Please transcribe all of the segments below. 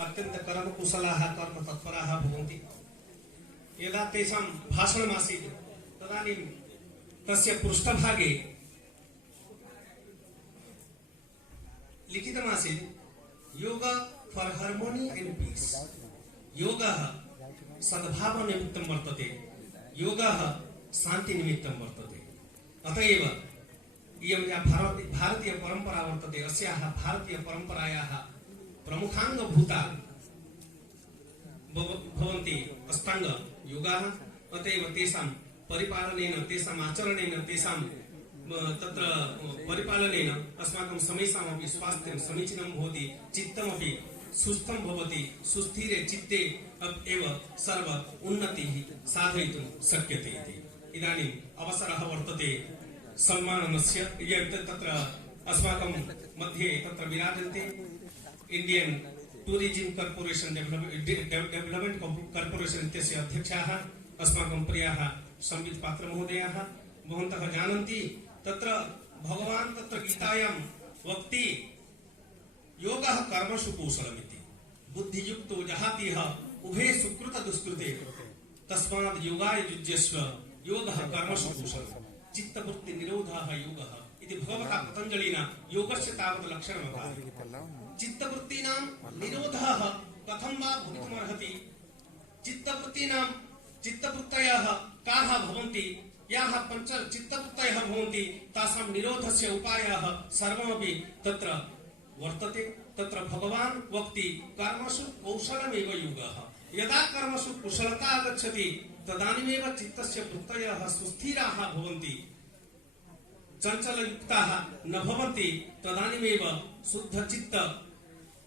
अत्यंत कर्मकुशलाः कर्मतत्पराः भवन्ति। यदा तेषां भाषणमासीत् तदानीं तस्य पृष्ठभागे लिखितमासीत् योग फॉर हार्मोनी एंड पीस। योगः सद्भावनिमित्तं वर्तते, योगः शान्तिनिमित्तं वर्तते। अतएव इयं या भारतीय परंपरा वर्तते, अस्याः भारतीय परंपरायाः प्रमुखांगभूता भवन्ति अष्टांग योगाः। अतएव तेषां परिपालनेन, तेषां आचरणेन, तेषां तत्र परिपालनेन अस्माकं समेषामपि स्वास्थ्यं समीचीनं भवति, चित्तमपि सुस्थं भवति, सुस्थिरे चित्ते एव सर्व उन्नतिः साधयितुं शक्यते इति। इदानीम् अवसरः वर्तते सम्माननस्य। तत्र अस्माकं मध्ये तत्र विराजन्ते Indian tourism corporation development corporation इत्यस्य अध्यक्षाः अस्माकं प्रियाः संबित पात्र महोदयाः। भवन्तः जानन्ति तत्र भगवान् तत्र गीतायां वक्ति योगः कर्मसु कौशलमिति। बुद्धियुक्तो जहातिह उभे सुकृत दुष्कृते तस्माद् योगाय युज्यस्व योगः कर्मसु कौशलम्। चित्तवृत्ति निरोधः योगः इति भगवता पतञ्जलिना योगस्य तावत् लक्षणमभाति। चित्तवृत्तीनां निरोधः कथं वा भवितुमर्हति? चित्तवृत्तयः काः भवन्ति? याः पञ्च चित्तवृत्तयः भवन्ति तासां निरोधस्य उपायः सर्वमपि तत्र वर्तते। तत्र भगवान् वक्ति कर्मसु कौशलमेव योगः। यदा कर्मसु कुशलता आगच्छति तदानीमेव चित्तस्य वृत्तयः सुस्थिराः भवन्ति, चञ्चलयुक्ताः न भवन्ति। तदानीमेव शुद्धचित्त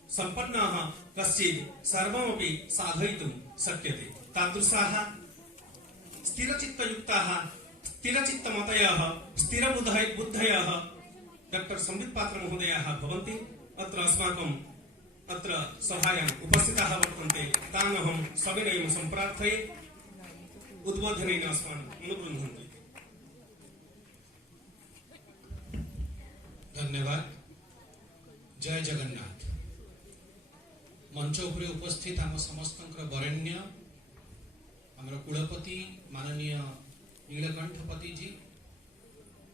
सम्पन्नः कश्चित् सर्वमपि साधयितुं शक्यते। तादृशाः स्थिरचित्तयुक्ताः, स्थिरचित्तमतयः, स्थिरबुद्धयः डॉक्टर संबित पात्र महोदयाः भवन्ति। अत्र अस्माकम् अत्र सभायाम् उपस्थिताः वर्तन्ते। तान् अहं सविनयं सम्प्रार्थये उद्बोधनेन अस्मान् अनुगृह्णन्ति। धन्यवाद। जय जगन्नाथ। मंच उपरे उपस्थित आम समस्तंकर वरेण्य आमर कुलपति माननीय नीलकंठपति जी,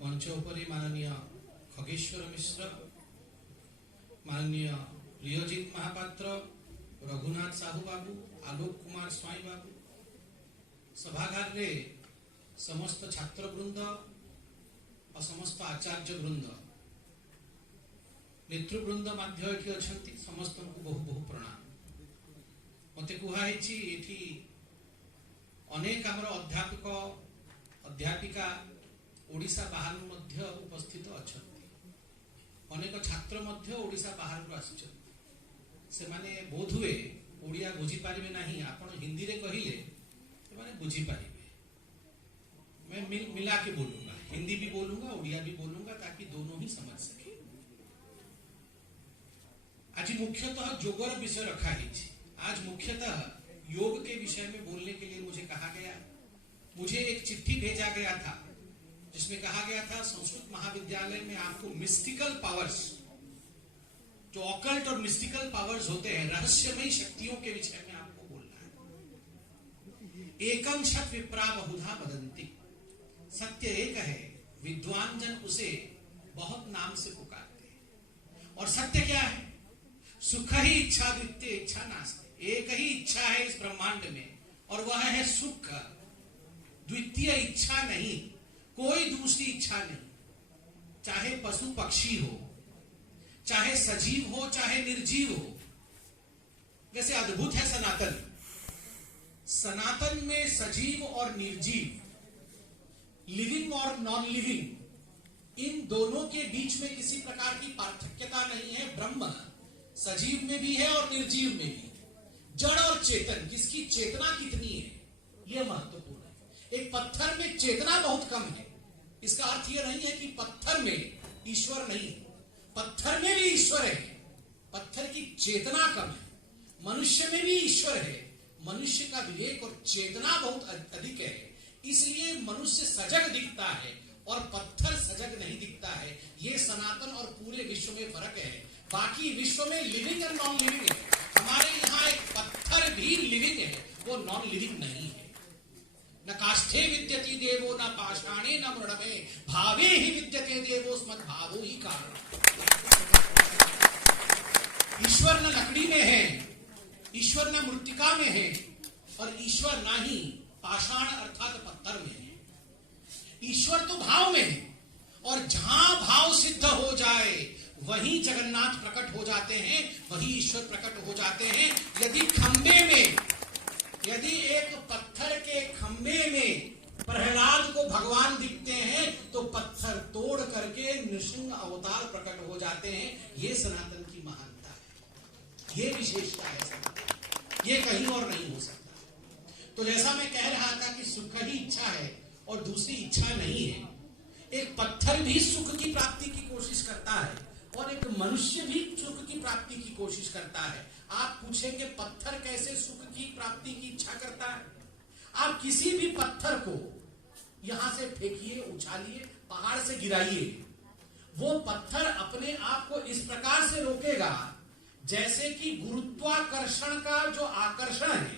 मंच उपरे माननीय खगेश्वर मिश्र, माननीय प्रियजित महापात्र, रघुनाथ साहू बाबू, आलोक कुमार स्वाई बाबू, सभागार रे समस्त छात्र वृंद और समस्त आचार्य वृंद, नेतृवृंद मध्य एठी अछंती, समस्त को बहु बहु प्रणाम। मते कुहाई एठी अनेक आमर अध्यापक अध्यापिका ओडिशा बाहर मध्य उपस्थित अछंती, अनेक छात्र मध्य ओडिशा बाहर को आछंती। से माने बोधुए ओडिया बुझी पारिबे नाही, आपण हिंदी रे कहिले से माने बुझी पारिबे। मैं मिला के बोलूंगा, हिंदी भी बोलूंगा, ओडिया भी बोलूंगा, ताकि दोनों ही समझ सके। आज मुख्यतः जोगर विषय रखा है। आज मुख्यतः योग के विषय में बोलने के लिए मुझे कहा गया। मुझे एक चिट्ठी भेजा गया था जिसमें कहा गया था संस्कृत महाविद्यालय में आपको मिस्टिकल पावर्स, जो ऑकल्ट और मिस्टिकल पावर्स होते हैं, रहस्यमयी शक्तियों के विषय में आपको बोलना है। एकम शत विप्रा बहुधा वदंती, सत्य एक है, विद्वान जन उसे बहुत नाम से पुकारते हैं। और सत्य क्या है? सुख ही इच्छा, द्वितीय इच्छा नास्ति। एक ही इच्छा है इस ब्रह्मांड में और वह है सुख। द्वितीय इच्छा नहीं, कोई दूसरी इच्छा नहीं। चाहे पशु पक्षी हो, चाहे सजीव हो, चाहे निर्जीव हो। वैसे अद्भुत है सनातन। सनातन में सजीव और निर्जीव, लिविंग और नॉन लिविंग, इन दोनों के बीच में किसी प्रकार की पार्थक्यता नहीं है। ब्रह्म सजीव में भी है और निर्जीव में भी। जड़ और चेतन, किसकी चेतना कितनी है, यह महत्वपूर्ण है। एक पत्थर में चेतना बहुत कम है, इसका अर्थ यह नहीं है कि पत्थर में ईश्वर नहीं है। पत्थर में भी ईश्वर है, पत्थर की चेतना कम है। मनुष्य में भी ईश्वर है, मनुष्य का विवेक और चेतना बहुत अधिक है। इसलिए मनुष्य सजग दिखता है और पत्थर सजग नहीं दिखता है। यह सनातन और पूरे विश्व में फर्क है। बाकी विश्व में लिविंग और नॉन लिविंग है। हमारे यहाँ नॉन लिविंग नहीं है। न काष्ठे विद्यति देवो न पाषाणे न मृणमे भावे ही विद्यते देवो स्मद् भावो ही कारण। ईश्वर न लकड़ी में है, ईश्वर न मृत्तिका में है, और ईश्वर ना ही पाषाण अर्थात पत्थर में है। ईश्वर तो भाव में है, और जहां भाव सिद्ध हो जाए वहीं जगन्नाथ प्रकट हो जाते हैं, वही ईश्वर प्रकट हो जाते हैं। यदि खंबे में, यदि एक पत्थर के खंबे में प्रहलाद को भगवान दिखते हैं तो पत्थर तोड़ करके नृसिंह अवतार प्रकट हो जाते हैं। ये सनातन की महानता है, ये विशेषता है सनातन, ये कहीं और नहीं हो सकता। तो जैसा मैं कह रहा था कि सुख ही इच्छा है और दूसरी इच्छा नहीं है। एक पत्थर भी सुख की प्राप्ति की कोशिश करता है और एक मनुष्य भी सुख की प्राप्ति की कोशिश करता है। आप पूछेंगे पत्थर कैसे सुख की प्राप्ति की इच्छा करता है? आप किसी भी पत्थर को यहां से फेंकिए, उछालिए, पहाड़ से गिराइए, वो पत्थर अपने आप को इस प्रकार से रोकेगा जैसे कि गुरुत्वाकर्षण का जो आकर्षण है,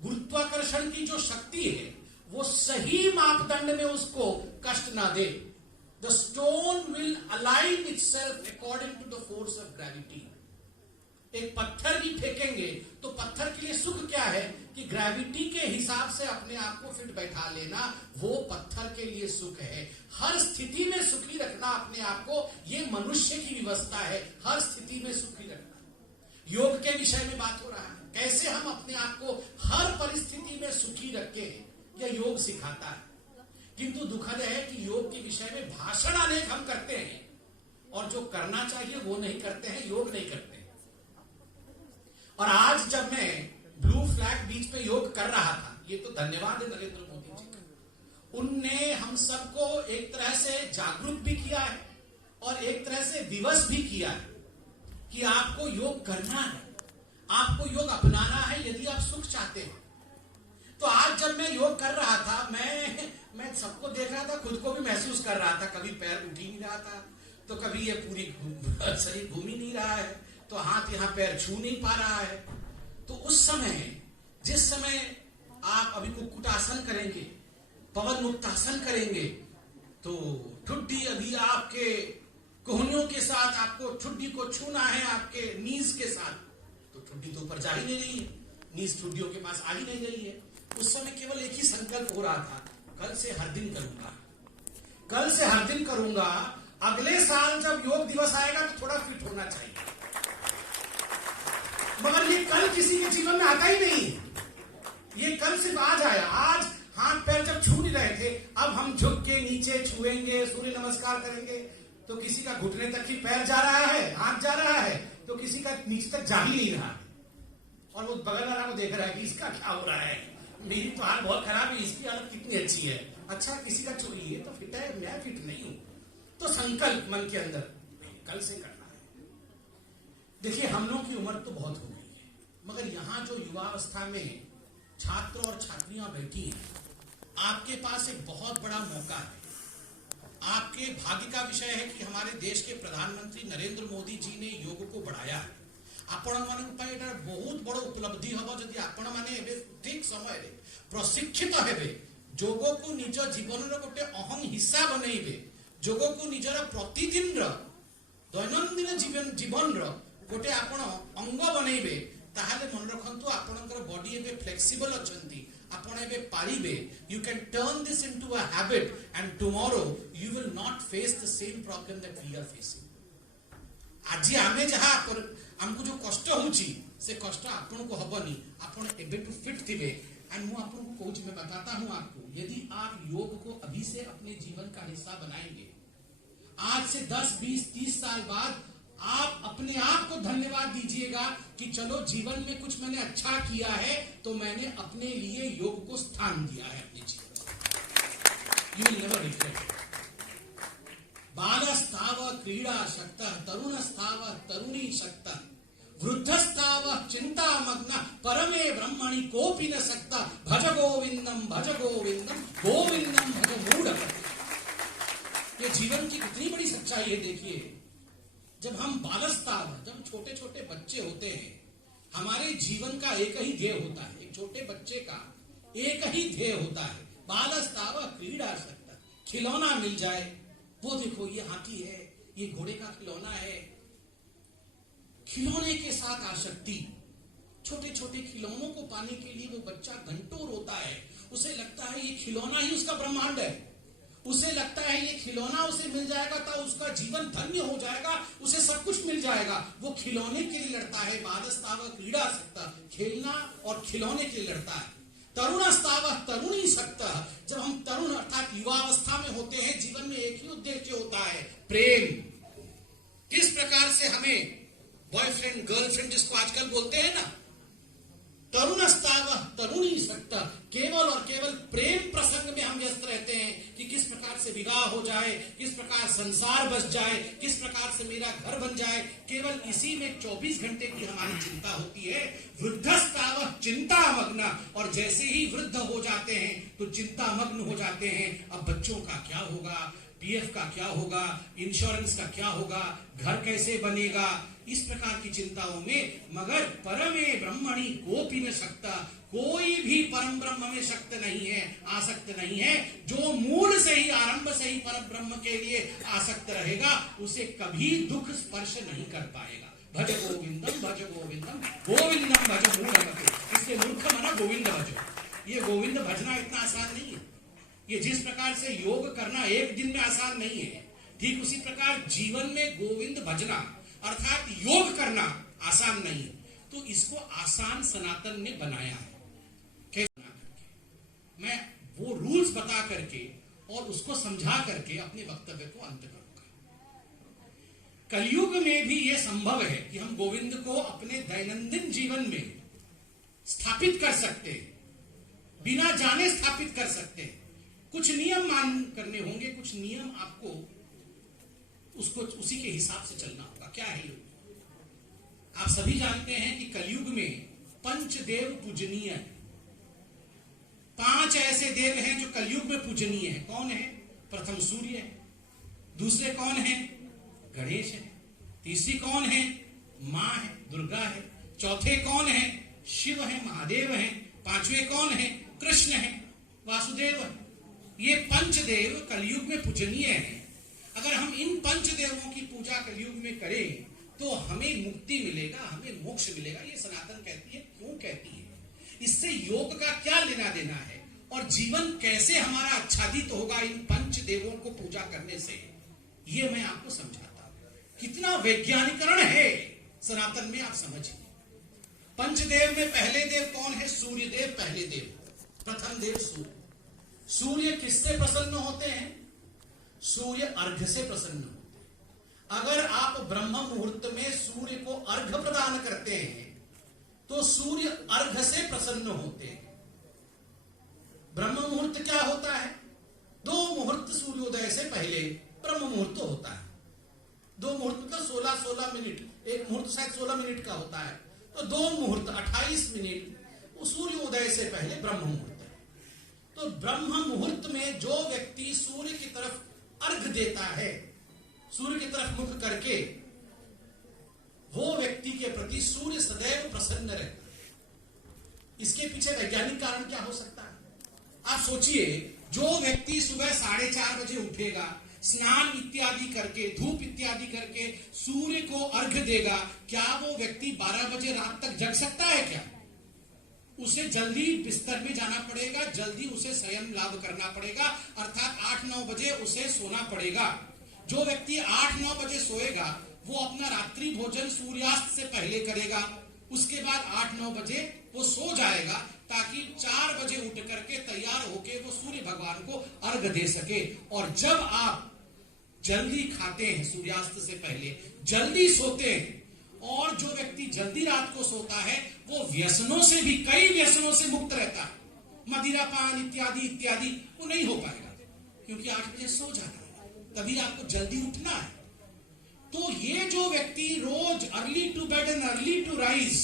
गुरुत्वाकर्षण की जो शक्ति है, वो सही मापदंड में उसको कष्ट ना दे। The stone will align itself according to the force of gravity. एक पत्थर भी फेंकेंगे तो पत्थर के लिए सुख क्या है कि ग्रेविटी के हिसाब से अपने आप को फिट बैठा लेना, वो पत्थर के लिए सुख है। हर स्थिति में सुखी रखना अपने आप को, ये मनुष्य की व्यवस्था है, हर स्थिति में सुखी रखना। योग के विषय में बात हो रहा है, कैसे हम अपने आप को हर परिस्थिति में सुखी रखें, यह योग सिखाता है। किंतु दुखद है कि योग के विषय में भाषण अनेक हम करते हैं और जो करना चाहिए वो नहीं करते हैं, योग नहीं करते हैं। और आज जब मैं ब्लू फ्लैग बीच पे योग कर रहा था, ये तो धन्यवाद है नरेंद्र मोदी जी का, उनने हम सबको एक तरह से जागरूक भी किया है और एक तरह से विवश भी किया है कि आपको योग करना है, आपको योग अपनाना है यदि आप सुख चाहते हैं। तो आज जब मैं योग कर रहा था, मैं सबको देख रहा था, खुद को भी महसूस कर रहा था। कभी पैर उठ ही नहीं रहा था, तो कभी ये पूरी शरीर घूम ही नहीं रहा है, तो हाथ यहाँ पैर छू नहीं पा रहा है। तो उस समय, जिस समय आप अभी कुक्कुटासन करेंगे, पवन मुक्तासन करेंगे, तो ठुड्डी अभी आपके कोहनियों के साथ आपको ठुड्डी को छूना है, आपके नीज के साथ, तो ठुड्डी तो ऊपर जा ही नहीं रही है, नीज ठुड्डियों के पास आ ही नहीं रही है। उस समय केवल एक ही संकल्प हो रहा था, कल से हर दिन करूंगा, कल से हर दिन करूंगा। अगले साल जब योग दिवस आएगा तो थोड़ा फिट होना चाहिए, मगर ये कल किसी के जीवन में आता ही नहीं। ये कल सिर्फ आज आया। आज हाथ पैर जब छू नहीं रहे थे, अब हम झुक के नीचे छुएंगे, सूर्य नमस्कार करेंगे, तो किसी का घुटने तक ही पैर जा रहा है, हाथ जा रहा है, तो किसी का नीचे तक जा ही नहीं रहा है। और वो बगल वाला को देख रहा है कि इसका क्या हो रहा है, मेरी तो हालत बहुत खराब है, इसकी हालत कितनी अच्छी है। अच्छा, किसी का ये तो फिट है, मैं फिट नहीं हूं। तो संकल्प मन के अंदर कल से करना है। देखिए, हम लोगों की उम्र तो बहुत हो गई है, मगर यहाँ जो युवावस्था में छात्र और छात्रियां बैठी हैं, आपके पास एक बहुत बड़ा मौका है। आपके भाग्य का विषय है कि हमारे देश के प्रधानमंत्री नरेंद्र मोदी जी ने योग को बढ़ाया है। आपण मानक पाई एटा बहुत बड़ उपलब्धि हबो जदि आपण माने एबे ठीक समय रे प्रशिक्षित हेबे, योग को निज जीवन रो गोटे अहम हिस्सा बनैबे, योग को निजर प्रतिदिन रो दैनंदिन जीवन रो गोटे आपण अंग बनैबे, ताहाले मन रखंतु आपनकर बॉडी एबे फ्लेक्सिबल अछंती, आपण एबे पारिबे। You can turn this into a habit and tomorrow you will not face the same problem that we are facing. आज आमे जहा हमको जो कष्ट होची से कष्ट आपन को हबनी, आपन एबे टू फिट थिबे। एंड मु आपन को कहूची, मैं बताता हूं आपको, यदि आप योग को अभी से अपने जीवन का हिस्सा बनाएंगे, आज से 10, 20, 30 साल बाद आप अपने आप को धन्यवाद दीजिएगा कि चलो जीवन में कुछ मैंने अच्छा किया है, तो मैंने अपने लिए योग को स्थान दिया है अपने जीवन। You will never regret. बालस्ताव क्रीड़ा शक्तः, तरुणस्ताव तरुणी शक्तः, वृद्धस्ताव चिंता मग्न, परमे ब्रह्मणि कोपि न सकता, भज गोविंदम गोविंदम भज मूढ़। ये जीवन की कितनी बड़ी सच्चाई है। देखिए, जब हम बालस्ताव, जब छोटे छोटे बच्चे होते हैं, हमारे जीवन का एक ही ध्येय होता है। एक छोटे बच्चे का एक ही ध्येय होता है, बालस्ताव क्रीडासक्तः, खिलौना मिल जाए। वो देखो ये हाथी है, ये घोड़े का खिलौना है। खिलौने के साथ आसक्ति, छोटे छोटे खिलौनों को पाने के लिए वो बच्चा घंटों रोता है। उसे लगता है ये खिलौना ही उसका ब्रह्मांड है। उसे लगता है ये खिलौना उसे मिल जाएगा तो उसका जीवन धन्य हो जाएगा, उसे सब कुछ मिल जाएगा। वो खिलौने के लिए लड़ता है। बालस्ताव क्रीडासक्तः, खेलना और खिलौने के लिए लड़ता है। तरुणस्ताव तरुणीसक्तः, जब हम तरुण अर्थात युवावस्था में होते हैं, जीवन में एक ही उद्देश्य होता है, प्रेम। किस प्रकार से हमें बॉयफ्रेंड गर्लफ्रेंड जिसको आजकल बोलते हैं ना, तरुणस्ताव तरुणीसक्तः, केवल और केवल प्रेम प्रसंग में हम व्यस्त रहते हैं कि किस प्रकार से विवाह हो जाए, किस प्रकार संसार बस जाए, किस प्रकार से मेरा घर बन जाए। केवल इसी में 24 घंटे की हमारी चिंता होती है। वृद्धस्ताव चिंतामग्न, और जैसे ही वृद्ध हो जाते हैं तो चिंतामग्न हो जाते हैं। अब बच्चों का क्या होगा, पीएफ का क्या होगा, इंश्योरेंस का क्या होगा, घर कैसे बनेगा, इस प्रकार की चिंताओं में। मगर परमे ब्रह्मणि कोपि न शक्ता, कोई भी परम ब्रह्म में शक्त नहीं है, आसक्त नहीं है। जो मूल से ही, आरंभ से ही परम ब्रह्म के लिए आसक्त रहेगा, उसे कभी दुख स्पर्श नहीं कर पाएगा। भज गोविंदम भज गोविंदम, गोविंदम भज मूढ़मते, इसलिए मूर्ख मना गोविंद भजो। ये गोविंद भजना इतना आसान नहीं है। ये जिस प्रकार से योग करना एक दिन में आसान नहीं है, ठीक उसी प्रकार जीवन में गोविंद भजना अर्थात योग करना आसान नहीं है। तो इसको आसान सनातन ने बनाया है। कैसे बना करके, मैं वो रूल्स बता करके और उसको समझा करके अपने वक्तव्य को अंत करूंगा। कलयुग में भी यह संभव है कि हम गोविंद को अपने दैनंदिन जीवन में स्थापित कर सकते हैं, बिना जाने स्थापित कर सकते हैं। कुछ नियम मान करने होंगे, कुछ नियम आपको उसको उसी के हिसाब से चलना होगा। क्या है ये? आप सभी जानते हैं कि कलयुग में पंचदेव पूजनीय है। 5 ऐसे देव हैं जो कलयुग में पूजनीय है। कौन है? प्रथम सूर्य है, दूसरे कौन है? गणेश है, तीसरी कौन है? मां है, दुर्गा है, चौथे कौन है? शिव है, महादेव है, पांचवे कौन है? कृष्ण है, वासुदेव है। ये पंचदेव कलयुग में पूजनीय है। अगर हम इन पंचदेवों की पूजा कलयुग में करें तो हमें मुक्ति मिलेगा, हमें मोक्ष मिलेगा। ये सनातन कहती है। क्यों कहती है? इससे योग का क्या लेना देना है और जीवन कैसे हमारा आच्छादित होगा इन पंचदेवों को पूजा करने से, ये मैं आपको समझाता हूं। कितना वैज्ञानिकरण है सनातन में, आप समझिए। पंचदेव में पहले देव कौन है? सूर्य देव पहले देव, प्रथम देव सूर्य। सूर्य किससे प्रसन्न होते हैं? सूर्य अर्घ्य से प्रसन्न होते हैं। अगर आप ब्रह्म मुहूर्त में सूर्य को अर्घ्य प्रदान करते हैं तो सूर्य अर्घ्य से प्रसन्न होते हैं। ब्रह्म मुहूर्त क्या होता है? 2 मुहूर्त सूर्योदय से पहले ब्रह्म मुहूर्त होता है। 2 मुहूर्त का 16 मिनट, एक मुहूर्त शायद 16 मिनट का होता है, तो 2 मुहूर्त 28 मिनट वो सूर्योदय से पहले ब्रह्म मुहूर्त है। तो ब्रह्म मुहूर्त में जो व्यक्ति सूर्य की तरफ अर्घ देता है, सूर्य की तरफ मुख करके, वो व्यक्ति के प्रति सूर्य सदैव प्रसन्न रहता है। इसके पीछे वैज्ञानिक कारण क्या हो सकता है? आप सोचिए, जो व्यक्ति सुबह 4:30 बजे उठेगा, स्नान इत्यादि करके, धूप इत्यादि करके सूर्य को अर्घ देगा, क्या वो व्यक्ति 12 बजे रात तक जग सकता है क्या? उसे जल्दी बिस्तर में जाना पड़ेगा, जल्दी उसे शयन लाभ करना पड़ेगा, अर्थात 8-9 बजे उसे सोना पड़ेगा। जो व्यक्ति 8-9 बजे सोएगा वो अपना रात्रि भोजन सूर्यास्त से पहले करेगा, उसके बाद 8-9 बजे वो सो जाएगा ताकि 4 बजे उठ करके तैयार होके वो सूर्य भगवान को अर्घ दे सके। और जब आप जल्दी खाते हैं, सूर्यास्त से पहले जल्दी सोते हैं, और जो व्यक्ति जल्दी रात को सोता है वो व्यसनों से भी, कई व्यसनों से मुक्त रहता है। मदिरा पान इत्यादि इत्यादि वो नहीं हो पाएगा, क्योंकि 8 बजे सो जाता है, तभी आपको जल्दी उठना है। तो ये जो व्यक्ति रोज early to bed and early to rise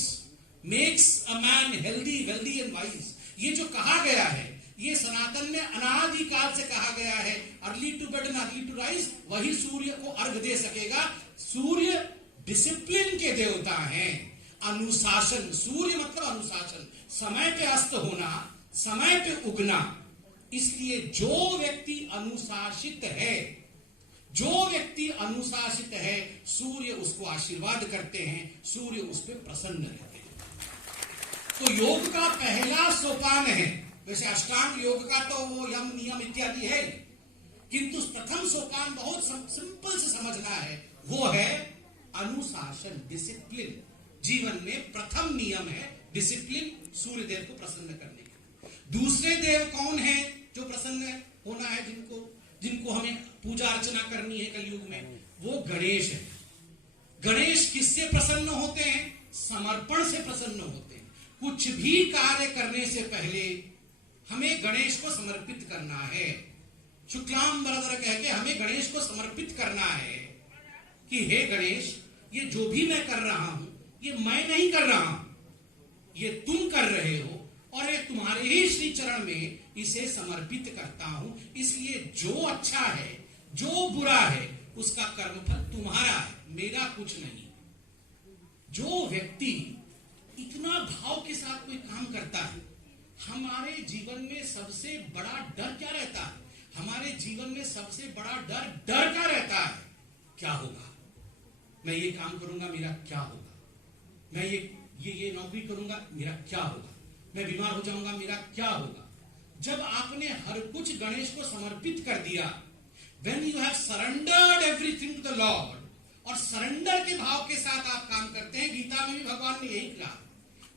makes a man healthy, wealthy and wise, ये जो कहा गया है, ये सनातन में अनादिकाल से कहा गया है। Early to bed and early to rise, वही सूर्य को अर्घ दे सकेगा। सूर्य डिसिप्लिन के देवता हैं, अनुशासन। सूर्य मतलब अनुशासन, समय पे अस्त होना, समय पे उगना। इसलिए जो व्यक्ति अनुशासित है, जो व्यक्ति अनुशासित है, सूर्य उसको आशीर्वाद करते हैं, सूर्य उस पर प्रसन्न रहते हैं। तो योग का पहला सोपान है, वैसे अष्टांग योग का तो वो यम नियम इत्यादि है, किंतु प्रथम सोपान बहुत सिंपल से समझना है, वो है अनुशासन, डिसिप्लिन। जीवन में प्रथम नियम है डिसिप्लिन, सूर्य देव को प्रसन्न करने के। दूसरे देव कौन है जो प्रसन्न होना है, जिनको हमें पूजा अर्चना करनी है कलयुग में, वो गणेश है। गणेश किससे प्रसन्न होते हैं? समर्पण से प्रसन्न होते हैं। कुछ भी कार्य करने से पहले हमें गणेश को समर्पित करना है। शुक्लाम वरदर कह के हमें गणेश को समर्पित करना है कि हे गणेश, ये जो भी मैं कर रहा हूं, ये मैं नहीं कर रहा हूं, ये तुम कर रहे हो, और ये तुम्हारे ही श्री चरण में इसे समर्पित करता हूं। इसलिए जो अच्छा है, जो बुरा है, उसका कर्मफल तुम्हारा है, मेरा कुछ नहीं। जो व्यक्ति इतना भाव के साथ कोई काम करता है, हमारे जीवन में सबसे बड़ा डर क्या रहता है? हमारे जीवन में सबसे बड़ा डर क्या रहता है? क्या होगा? मैं ये काम करूंगा, मेरा क्या होगा? मैं ये नौकरी करूंगा, मेरा क्या होगा? मैं बीमार हो जाऊंगा, मेरा क्या होगा? जब आपने हर कुछ गणेश को समर्पित कर दिया, when you have surrendered everything to the Lord, और सरेंडर के भाव के साथ आप काम करते हैं, गीता में भी भगवान ने यही कहा,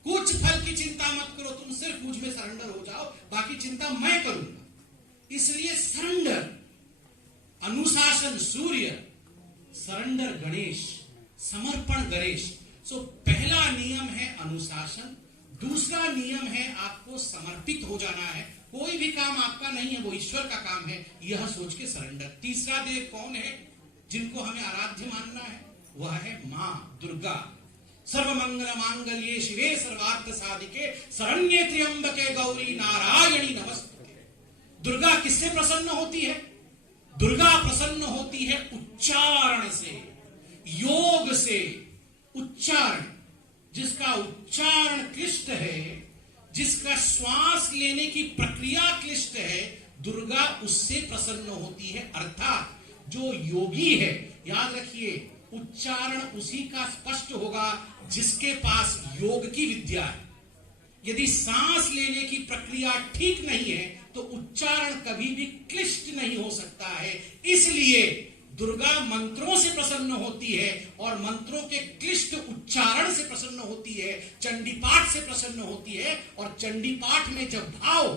कुछ फल की चिंता मत करो, तुम सिर्फ मुझ में सरेंडर हो जाओ, बाकी चिंता मैं करूंगा। इसलिए सरेंडर, अनुशासन सूर्य, सरेंडर गणेश, समर्पण गणेश। सो पहला नियम है अनुशासन, दूसरा नियम है आपको समर्पित हो जाना है। कोई भी काम आपका नहीं है, वो ईश्वर का काम है, यह सोच के सरेंडर। तीसरा देव कौन है जिनको हमें आराध्य मानना है? वह है मां दुर्गा। सर्वमंगल मांगल्ये शिवे सर्वार्थ साधिके शरण्ये त्र्यंबके गौरी नारायणी नमस्ते। दुर्गा किससे प्रसन्न होती है? दुर्गा प्रसन्न होती है उच्चारण से, योग से। उच्चारण, जिसका उच्चारण क्लिष्ट है, जिसका श्वास लेने की प्रक्रिया क्लिष्ट है, दुर्गा उससे प्रसन्न होती है। अर्थात जो योगी है, याद रखिए, उच्चारण उसी का स्पष्ट होगा जिसके पास योग की विद्या है। यदि सांस लेने की प्रक्रिया ठीक नहीं है तो उच्चारण कभी भी क्लिष्ट नहीं हो सकता है। इसलिए दुर्गा मंत्रों से प्रसन्न होती है और मंत्रों के क्लिष्ट उच्चारण से प्रसन्न होती है, चंडी पाठ से प्रसन्न होती है, और चंडी पाठ में जब भाव हो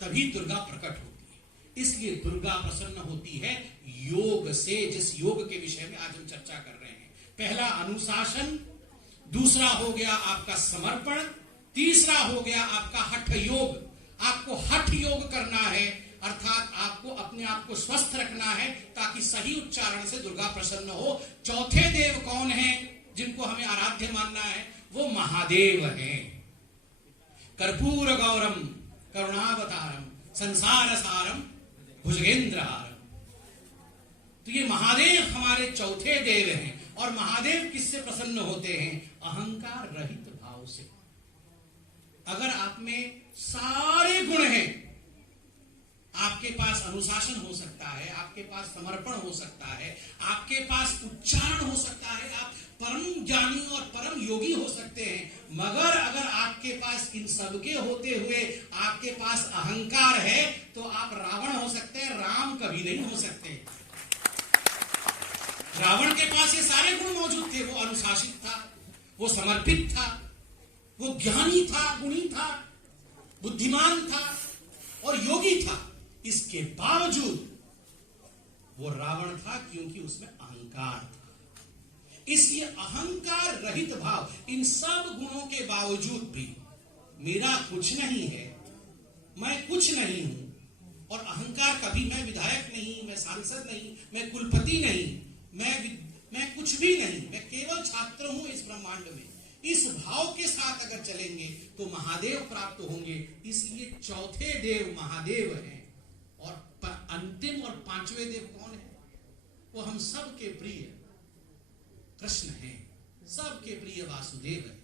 तभी दुर्गा प्रकट होती है। इसलिए दुर्गा प्रसन्न होती है योग से, जिस योग के विषय में आज हम चर्चा कर रहे हैं। पहला अनुशासन, दूसरा हो गया आपका समर्पण, तीसरा हो गया आपका हठ योग। आपको हठ योग करना है, अर्थात आपको अपने आप को स्वस्थ रखना है ताकि सही उच्चारण से दुर्गा प्रसन्न हो। चौथे देव कौन है जिनको हमें आराध्य मानना है? वो महादेव हैं। कर्पूर गौरम करुणावतारम संसार सारम भुजगेंद्रहारम। तो ये महादेव हमारे चौथे देव हैं। और महादेव किससे प्रसन्न होते हैं? अहंकार रहित भाव से। अगर आप में सारे गुण हैं, आपके पास अनुशासन हो सकता है, आपके पास समर्पण हो सकता है, आपके पास उच्चारण हो सकता है, आप परम ज्ञानी और परम योगी हो सकते हैं, मगर अगर आपके पास इन सबके होते हुए आपके पास अहंकार है तो आप रावण हो सकते हैं, राम कभी नहीं हो सकते। रावण के पास ये सारे गुण मौजूद थे। वो अनुशासित था, वो समर्पित था, वो ज्ञानी था, गुणी था, बुद्धिमान था और योगी था। इसके बावजूद वो रावण था क्योंकि उसमें अहंकार था। इसलिए अहंकार रहित भाव, इन सब गुणों के बावजूद भी मेरा कुछ नहीं है, मैं कुछ नहीं हूं, और अहंकार कभी, मैं विधायक नहीं, मैं सांसद नहीं, मैं कुलपति नहीं, मैं कुछ भी नहीं, मैं केवल छात्र हूं इस ब्रह्मांड में। इस भाव के साथ अगर चलेंगे तो महादेव प्राप्त होंगे। इसलिए चौथे देव महादेव हैं। और अंतिम और पांचवें देव कौन है? वो हम सबके प्रिय कृष्ण हैं, सबके प्रिय वासुदेव हैं।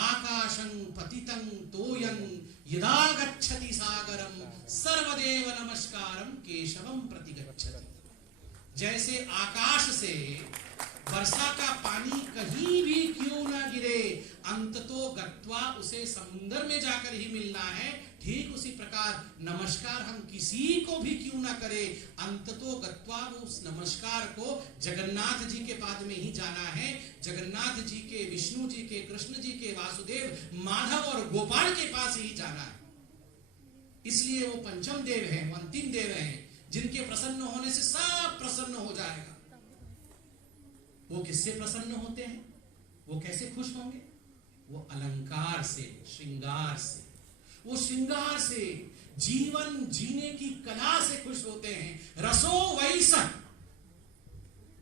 आकाशं पतितं तोयं यदा गच्छति सागरम सर्वदेव नमस्कारम केशवम प्रति गच्छति। जैसे आकाश से वर्षा का पानी कहीं भी क्यों ना गिरे, अंततो गत्वा उसे समुद्र में जाकर ही मिलना है, ठीक उसी प्रकार नमस्कार हम किसी को भी क्यों ना करें, अंततो गत्वा उस नमस्कार को जगन्नाथ जी के पाद में ही जाना है। जगन्नाथ जी के, विष्णु जी के, कृष्ण जी के, वासुदेव, माधव और गोपाल के पास ही जाना है। इसलिए वो पंचम देव है, वो अंतिम देव है, जिनके प्रसन्न होने से सब प्रसन्न हो जाएगा। वो किससे प्रसन्न होते हैं, वो कैसे खुश होंगे? वो अलंकार से, श्रृंगार से, वो श्रृंगार से, जीवन जीने की कला से खुश होते हैं। रसो वैसा,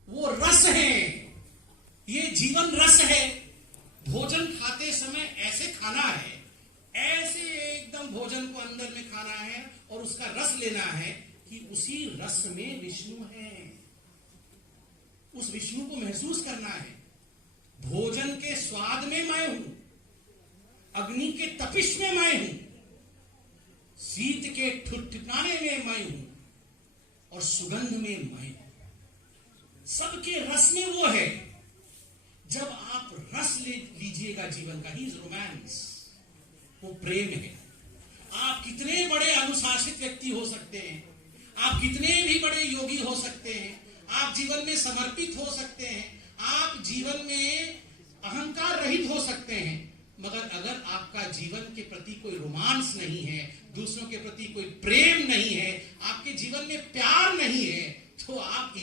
वो रस है, ये जीवन रस है। भोजन खाते समय ऐसे खाना है, ऐसे एकदम भोजन को अंदर में खाना है और उसका रस लेना है कि उसी रस में विष्णु है, उस विष्णु को महसूस करना है। भोजन के स्वाद में मैं हूं, अग्नि के तपिश में मैं हूं, शीत के ठुठकाने में मैं हूं और सुगंध में मैं हूं। सबके रस में वो है। जब आप रस ले लीजिएगा जीवन का, ही रोमांस, वो प्रेम है। आप कितने बड़े अनुशासित व्यक्ति हो सकते हैं, आप कितने भी बड़े योगी हो सकते हैं, आप जीवन में समर्पित हो सकते हैं, आप जीवन में अहंकार रहित हो सकते हैं, मगर अगर आपका जीवन के प्रति कोई रोमांस नहीं है, दूसरों के प्रति कोई प्रेम नहीं है, आपके जीवन में प्यार नहीं है, तो आप